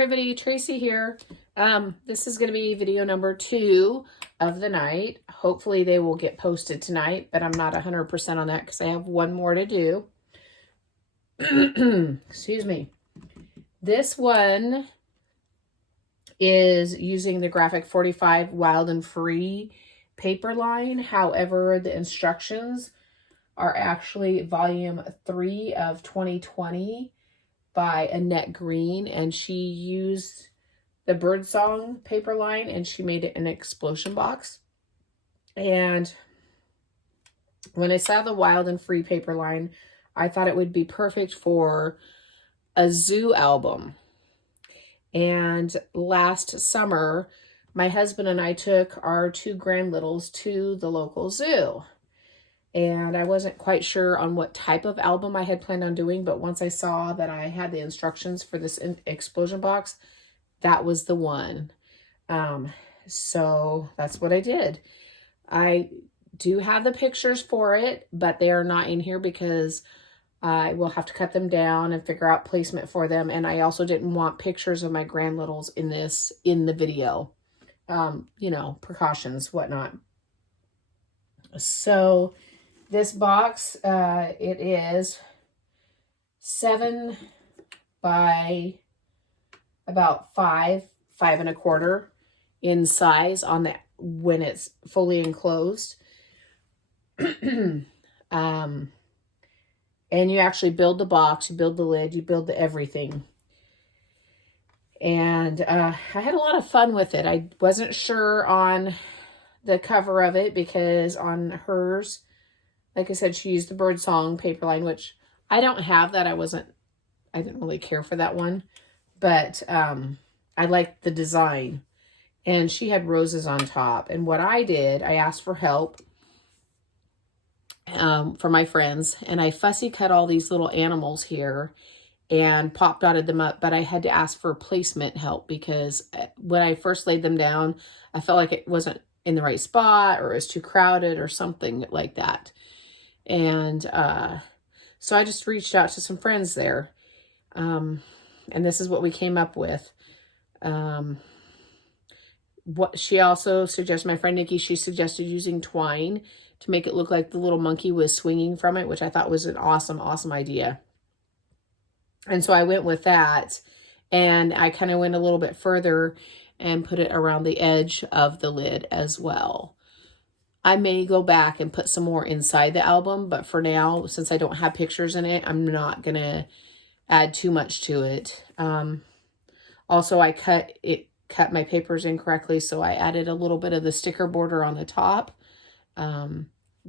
everybody, Tracy here. This is going to be video number 2 of the night. Hopefully they will get posted tonight, but I'm not 100% on that because I have one more to do. Excuse me. This one is using the Graphic 45 Wild and Free paper line. However, the instructions are actually volume 3 of 2020 by Annette Green, and she used the Birdsong paper line and she made it an explosion box. And when I saw the Wild and Free paper line, I thought it would be perfect for a zoo album. And last summer, my husband and I took our 2 grand littles to the local zoo. And I wasn't quite sure on what type of album I had planned on doing, but once I saw that I had the instructions for this explosion box, that was the one. So that's what I did. I do have the pictures for it, but they are not in here because I will have to cut them down and figure out placement for them. And I also didn't want pictures of my grand littles in the video. You know, precautions, whatnot. So this box, it is 7 by about 5 1/4 in size on the when it's fully enclosed. And you actually build the box, you build the lid, you build the everything. And I had a lot of fun with it. I wasn't sure on the cover of it because on hers, like I said, she used the Birdsong paper line, which I don't have that. I didn't really care for that one, but I liked the design. And she had roses on top. And what I did, I asked for help for my friends, and I fussy cut all these little animals here and pop dotted them up, but I had to ask for placement help because when I first laid them down, I felt like it wasn't in the right spot or it was too crowded or something like that. And so I just reached out to some friends there. And this is what we came up with. What she also suggested, my friend Nikki, she suggested using twine to make it look like the little monkey was swinging from it, which I thought was an awesome, awesome idea. And so I went with that, and I kind of went a little bit further and put it around the edge of the lid as well. I may go back and put some more inside the album, but for now, since I don't have pictures in it, I'm not going to add too much to it. Also, I cut my papers incorrectly, so I added a little bit of the sticker border on the top,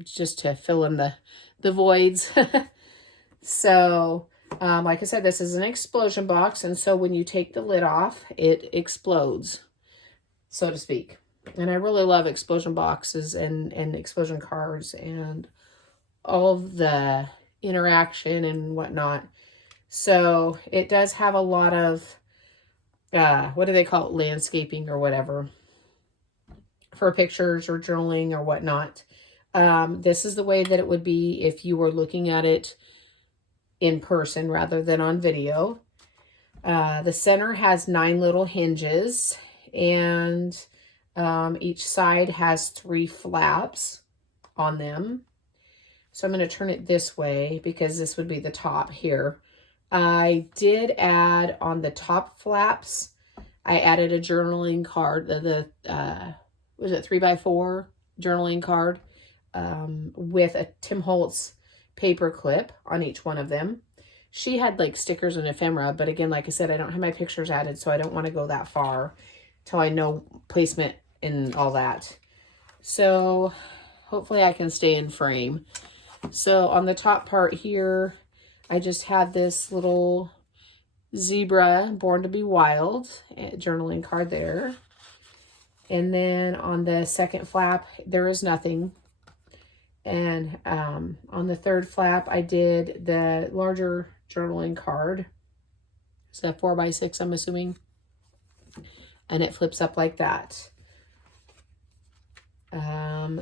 just to fill in the voids. So, like I said, this is an explosion box, and so when you take the lid off, it explodes, so to speak. And I really love explosion boxes and explosion cards and all of the interaction and whatnot. So it does have a lot of, what do they call it? Landscaping or whatever for pictures or journaling or whatnot. This is the way that it would be if you were looking at it in person rather than on video. The center has 9 little hinges, and each side has 3 flaps on them. So I'm going to turn it this way because this would be the top here. I did add on the top flaps, I added a journaling card, was it 3x4 journaling card, with a Tim Holtz paper clip on each one of them. She had like stickers and ephemera, but again, like I said, I don't have my pictures added, so I don't want to go that far till I know placement and all that. So hopefully I can stay in frame. So on the top part here, I just had this little zebra, Born to be Wild, journaling card there. And then on the second flap, there is nothing. And on the third flap, I did the larger journaling card. It's a 4x6, I'm assuming. And it flips up like that.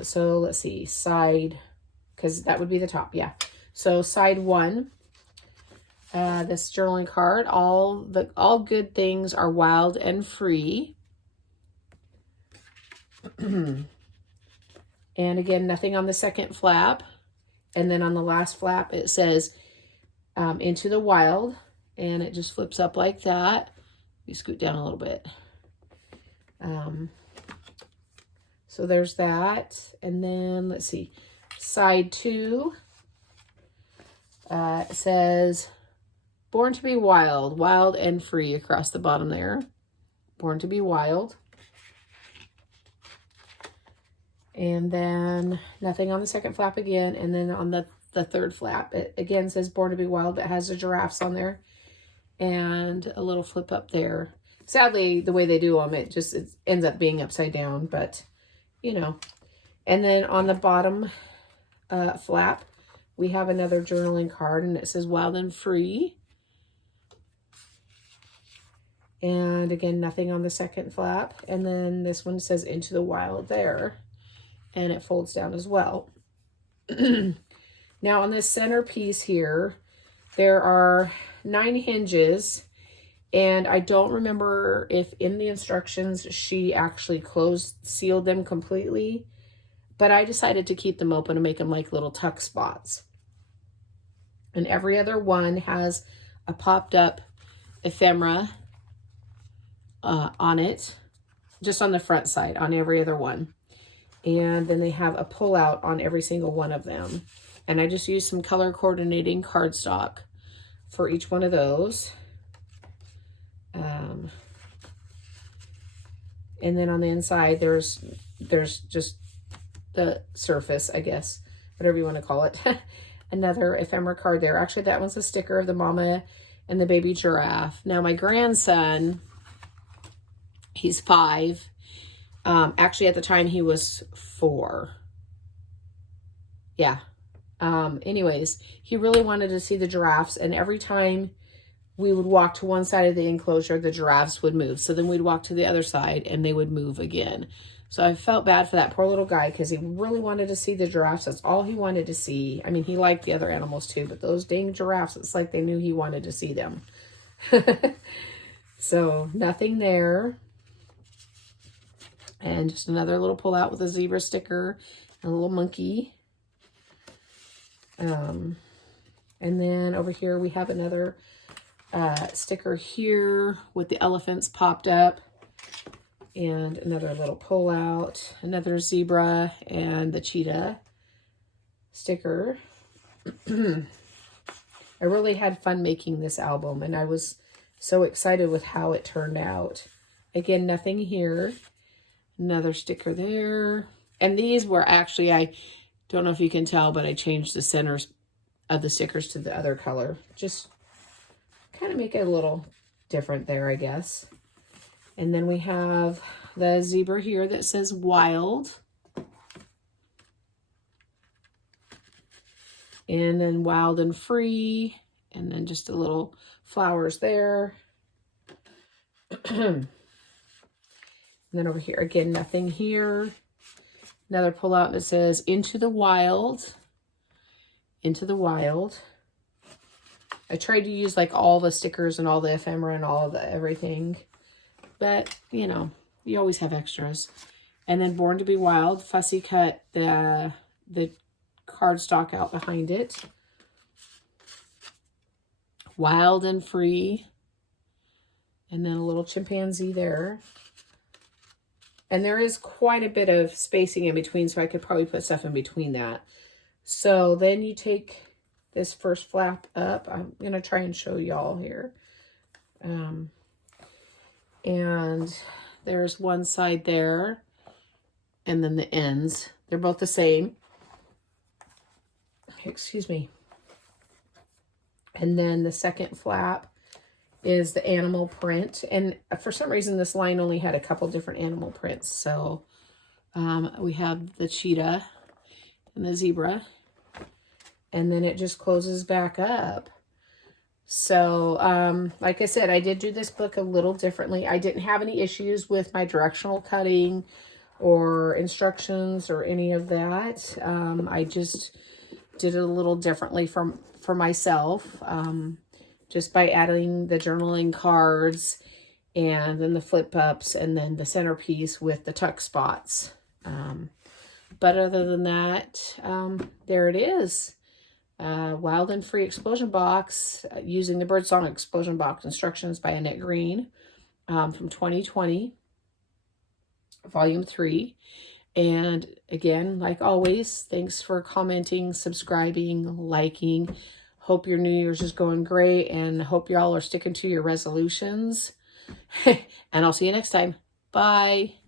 So let's see, side, because that would be the top, yeah. So side 1, this journaling card. All good things are wild and free. And again, nothing on the second flap. And then on the last flap, it says into the wild. And it just flips up like that. You scoot down a little bit. So there's that. And then let's see, side 2. It says born to be wild, wild and free across the bottom there. Born to be wild. And then nothing on the second flap again. And then on the third flap, it again says born to be wild, but it has the giraffes on there. And a little flip up there. Sadly, the way they do them, it ends up being upside down, but you know. And then on the bottom flap, we have another journaling card, and it says wild and free. And again, nothing on the second flap. And then this one says into the wild there. And it folds down as well. Now on this center piece here, there are 9 hinges. And I don't remember if in the instructions she actually sealed them completely. But I decided to keep them open and make them like little tuck spots. And every other one has a popped up ephemera on it. Just on the front side, on every other one. And then they have a pullout on every single one of them. And I just used some color coordinating cardstock for each one of those. And then on the inside, there's just the surface, I guess, whatever you want to call it. Another ephemera card there. Actually, that one's a sticker of the mama and the baby giraffe. Now, my grandson, he's 5. Actually, at the time, he was 4. Yeah. Anyways, he really wanted to see the giraffes, and every time we would walk to one side of the enclosure, the giraffes would move. So then we'd walk to the other side, and they would move again. So I felt bad for that poor little guy because he really wanted to see the giraffes. That's all he wanted to see. I mean, he liked the other animals too, but those dang giraffes, it's like they knew he wanted to see them. So nothing there. And just another little pull out with a zebra sticker, a little monkey. And then over here we have another sticker here with the elephants popped up. And another little pull out, another zebra, and the cheetah sticker. I really had fun making this album, and I was so excited with how it turned out. Again, nothing here. Another sticker there. And these were actually, I don't know if you can tell, but I changed the centers of the stickers to the other color. Just kind of make it a little different there, I guess. And then we have the zebra here that says wild. And then wild and free. And then just a little flowers there. And then over here, again, nothing here. Another pull out that says into the wild. Into the wild. I tried to use like all the stickers and all the ephemera and all of the everything. But, you know, you always have extras. And then Born to be Wild, fussy cut the cardstock out behind it. Wild and Free. And then a little chimpanzee there. And there is quite a bit of spacing in between, so I could probably put stuff in between that. So then you take this first flap up. I'm going to try and show y'all here. And there's one side there, and then the ends. They're both the same. Excuse me. And then the second flap is the animal print. And for some reason, this line only had a couple different animal prints. So we have the cheetah and the zebra. And then it just closes back up. So, like I said, I did do this book a little differently. I didn't have any issues with my directional cutting or instructions or any of that. I just did it a little differently for myself. just by adding the journaling cards and then the flip ups and then the centerpiece with the tuck spots. But other than that, there it is. Wild and Free Explosion Box using the Birdsong Explosion Box instructions by Annette Green from 2020, Volume 3. And again, like always, thanks for commenting, subscribing, liking. Hope your New Year's is going great and hope y'all are sticking to your resolutions. And I'll see you next time. Bye.